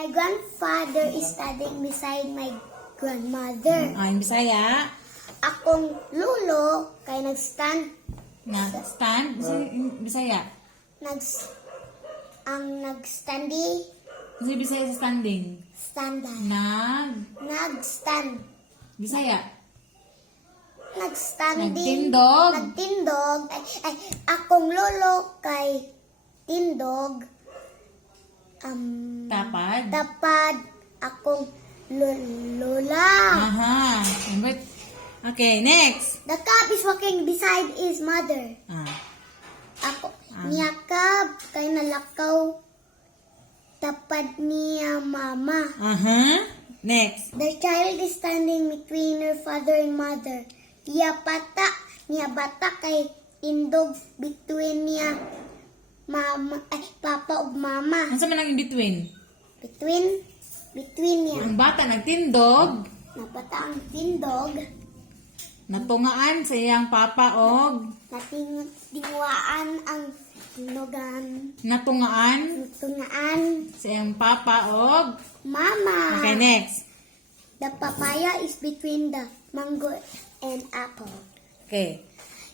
My grandfather is standing beside my grandmother. Yung Bisaya. Akong lulo kay nagstand Stand. Bisaya. nagstandi Kasi Bisaya sa standing. standard. Nagstand. Bisaya. Nagstanding. Nagtindog. Nagtindog. Ay, akong lolo kay tindog. Tapad. Tapad akong lola. Aha. Okay, next. The cub is walking beside his mother. Ako, niyakab kay nalakaw. Tapad niya mama. Next. The child is standing between her father and mother. Niya bata kay tindog between niya papa ug mama. Ano man ang in between? Between niya. Ang bata nagtindog. Na bata ang tindog. Natungaan sa iyang papa og Natinguaan ang tindogan. natungaan Tungaan. sa iyang papa og Mama. okay, next. The papaya is between the mango and apple. Okay.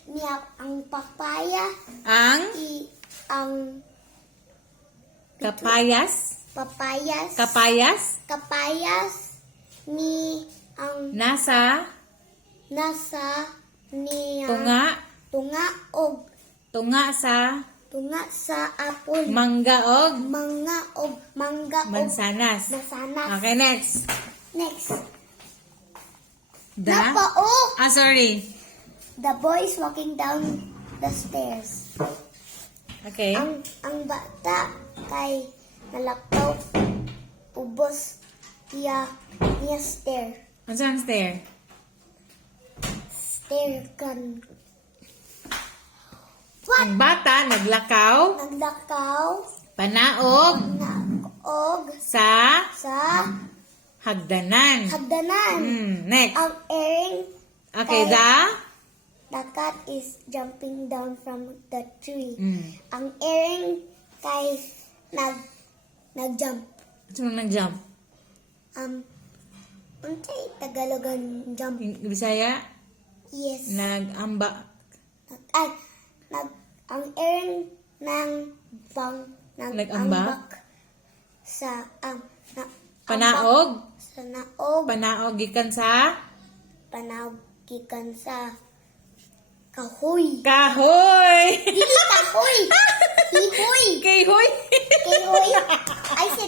Niya ang papaya Ang ang kapayas ni ang nasa niya tunga sa apple mangga og mangga og mansanas. mansanas. Okay, next. Next. The sorry. The boy is walking down the stairs. Okay. Ang bata kay nalakaw ubos niya stair. Ano ang stair? Stair kan. Ang bata naglakaw Naglakaw panaog og sa sa hagdanan. Next. Ang airing Okay, the cat is jumping down from the tree. Ang airing kay nag-jump. Sino nag-jump? Unsay Tagalogan jump? Bisaya? Yes. Nag-amba. Ang airing Nag-ambak? sa Panaog? sa naog Panaog gikan sa? panagikan sa kahoy. Kahoy! Dili kahoy. Hihoy. Kahoy! Kahoy.